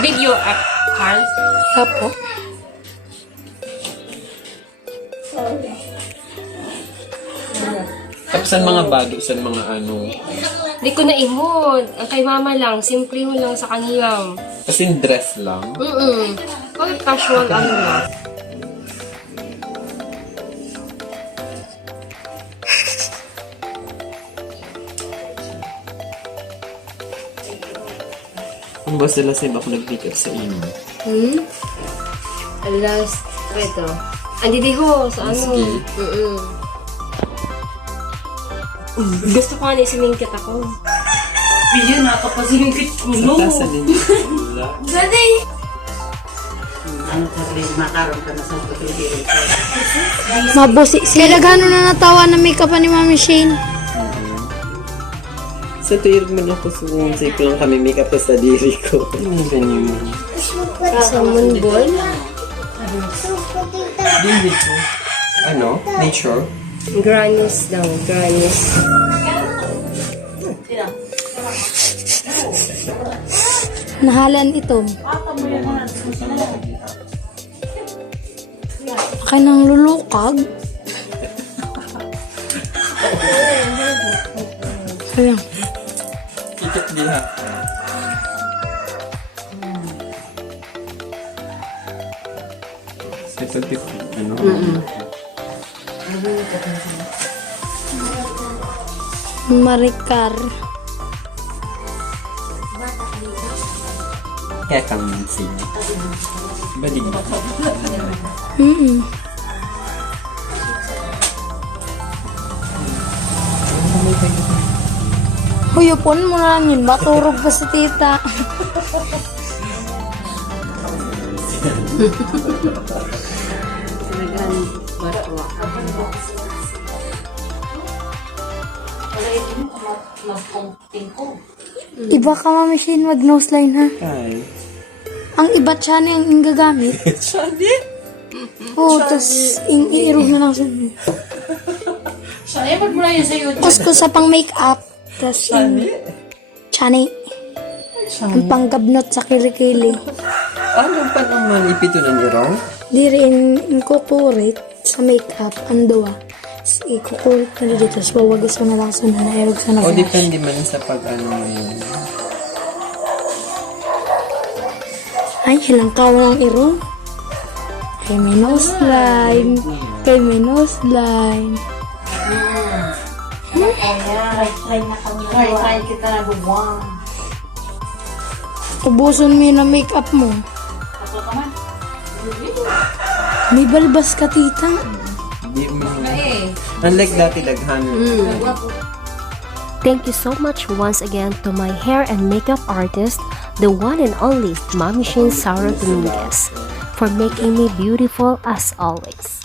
Video at Carl. Apo. Tapos saan mga bago, saan mga ano. Hindi ko na imod. Ang kay mama lang. Simple mo lang sa kanila. Kasing dress lang. Pag casual ano lang. Ang ba sila sa iba kung nag-pick up sa inyo? Alas, ito. Andi di ho, sa ano. Sige. Gusto ko nga na isimingkit ako. Bigyan na kapag simingkit ko, no? Sa tasan din. Wala. Dali! Ano ka rin, makaroon ka na sa pagkakilin. Mabusi. Kaya gano'n na natawa na make-up ni Mami Shane. Sa tuwid mo na ko sumusay ko lang kami make-up sa diri ko. Ano ganyan mo? Sa munbol? Diri ko. Ano? Nature? Granis daw, granis. Nahalan ito. Akin ng lulukag. Ayan. Kikit diha. Ito tip, ano? Maricar. Kaya kang mansing. Badig ba? Huyupon mo na lang yun. Maturog pa sa tita. Talagang batwa. Iba ka, Mami Shane, wag nose line ha. Ay. Ang iba siya na yung gagamit. Shani? Oo, tas iirog na lang siya. Siya, pag mo na yun sa YouTube. Kusko sa pang make-up. Tas chani. Ang panggabnot sa kilikili. Ano pa naman ipito ng irong? Di rin incorporate sa make-up. Ang duwa. Ikukulit na dito. Tapos wawagis mo na lang sa nanairog sa O nabrush. depende man sa pag-ano mo yun. Ay, hilang kaw ng irong. Kay may nose line. Kay may nose line. Try kita na buwang. Ubuson mo yun ang make-up mo. Ako ka man. May balbas ka, tita. Di mo. Unlike dati, daghan. Thank you so much once again to my hair and makeup artist, the one and only Mami Shane Sarah Dominguez, for making me beautiful as always.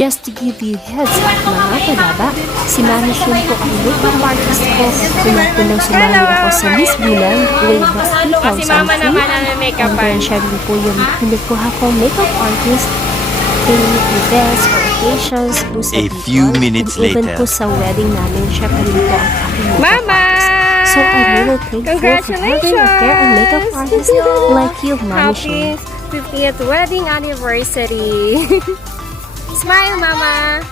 Just to give you heads up mga kadaba, si Mami Shane po ang makeup artist ko nung unang sumali ako sa Miss Bulan way back 2003. And then siya rin po yung pinukuha kong makeup artist in events or occasions po sa A Bicol. few minutes And even later. po sa wedding namin, siya pa rin po ang aking makeup artist. So I'm really thankful for having a hair and makeup artist like you, Mami Shane. 50th wedding anniversary. Smile, Mama!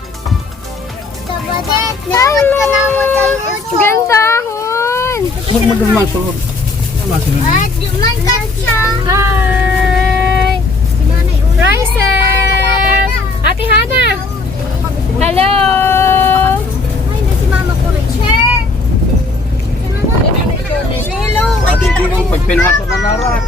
Kabadet, nawat ka nawat sa YouTube. Gandahon! Huwag magmasulog. At duman ka siya. Hi! Rises! Ate Hana! Hello! Ay, na si mama ko rin. Share! Hello! Pati ginong pagpinhato na narak.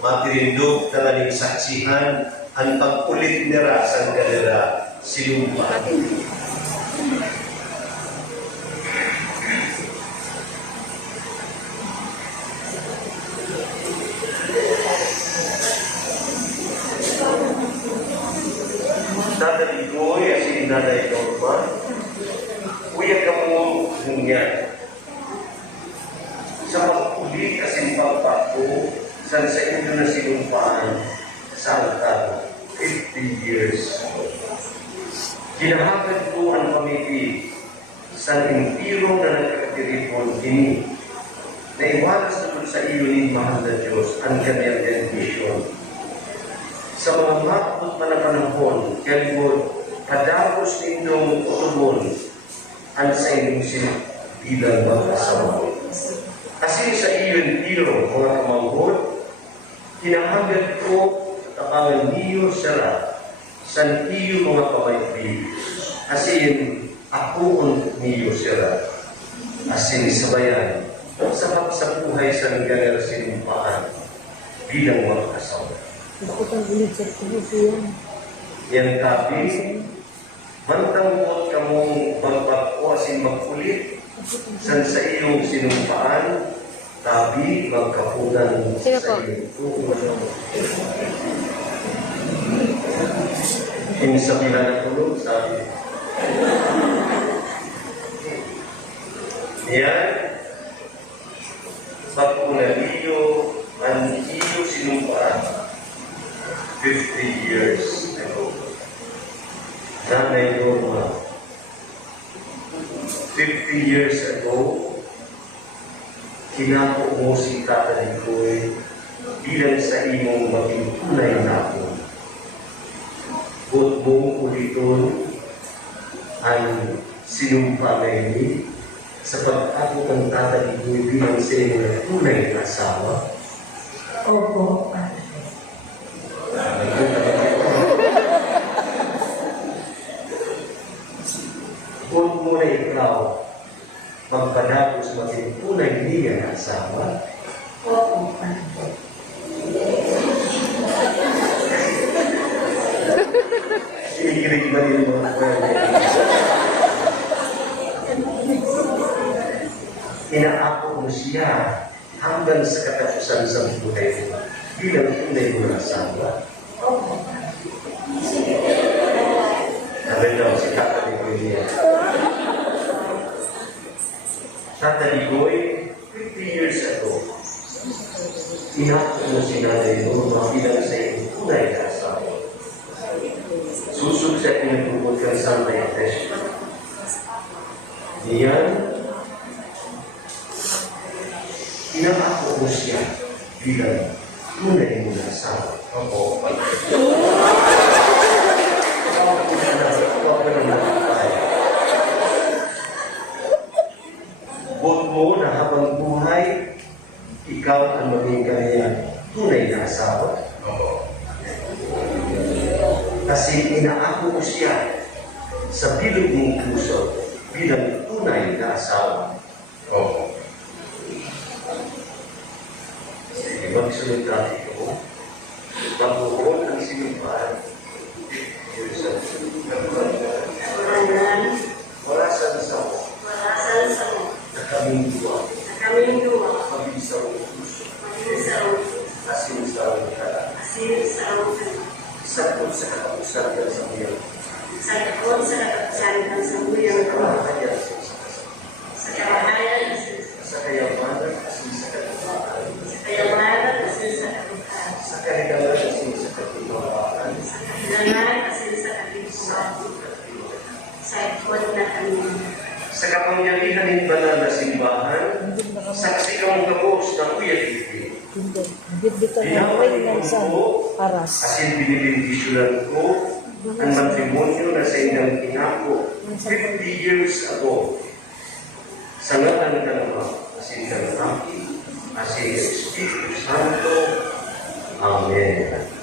matirindog talagang saksihan ang pagkulit nira sa kanila sinumpa. Tata Digoy, si Nanay Norma, kuya ka mo ngunyan. Sa pagkulit kasi pagpako, sa inyo na sinumpaan sa altar, 50 years. Kinahagad ko ang pamiti sa impiro na nagkakatiripon kini, na iwanas naman sa iyo ni mahal na Diyos ang kanyang bendition. Sa mga makot na panahon, kalibot, kadapos ninyong utubon ang sa inyong bilang mag-asawa. Kasi sa iyon tiro, mga kamanghod, kinahagad ko tapangan niyo sara sa iyo mga kabaybig. Kasi ako niyo sara. Asin sabayan sa pagsabuhay sa nagagawa sinumpaan bilang mag-asawa. Yan tabi, bantangkot ka mong magpako asin magkulit, san sa iyong sinumpaan, tabi magkapunan sa iyong tulong. Kinisabihan na tulong, sabi. Yan, pagkunan niyo, ang iyong sinumpaan, 50 years ago. Nanay Norma, 50 years ago, kinako mo si Tata Digoy bilang sa imong maging tunay na ako. Huwag mong uliton ang sinumpa ngayon sa pag-ako ng Tata Digoy bilang sa imong tunay na asawa. Opo. Huwag mo na ikaw magpadapos maging tunay niya na asawa. Opo. Iirig ba rin mga pwede? Inaako mo siya hanggang sa katapusan sa buhay mo bilang tunay mo na asawa. Sabi daw si Tata Digoy niya. Tata Digoy, 50 years ago, inako mo si Nanay Norma bilang sa iyong tunay na asawa. Susog siya pinagpupot kang Santa Iglesia. Diyan, inako mo siya bilang tunay mo na asawa. Opo. Huwag mo na habang buhay, ikaw ang maging kanyang tunay na asawa. Kasi inaako mo siya sa bilog mong puso bilang tunay na asawa. Sige, magsunod natin ko. Nabuhon ang sinumpaan. Wala sa nasawa. Na kaming duwa. Mabisa ang puso. Asin sa ang kala. Sakot sa katapusan ka sa buyan. Sa kayamanan asin sa katapusan. Sa kaligalan asin sa katiwaan. Sa kapangyarihan ng banal na simbahan, saksi kang gabos ng uyag-ibig. Dinawin ko, asin binibindisyonan ko, ang matrimonyo na sa inyong inako 50 years ago. Sa ngalan ka naman, asin ka ng akin, asin ka Espiritu Santo. Amen.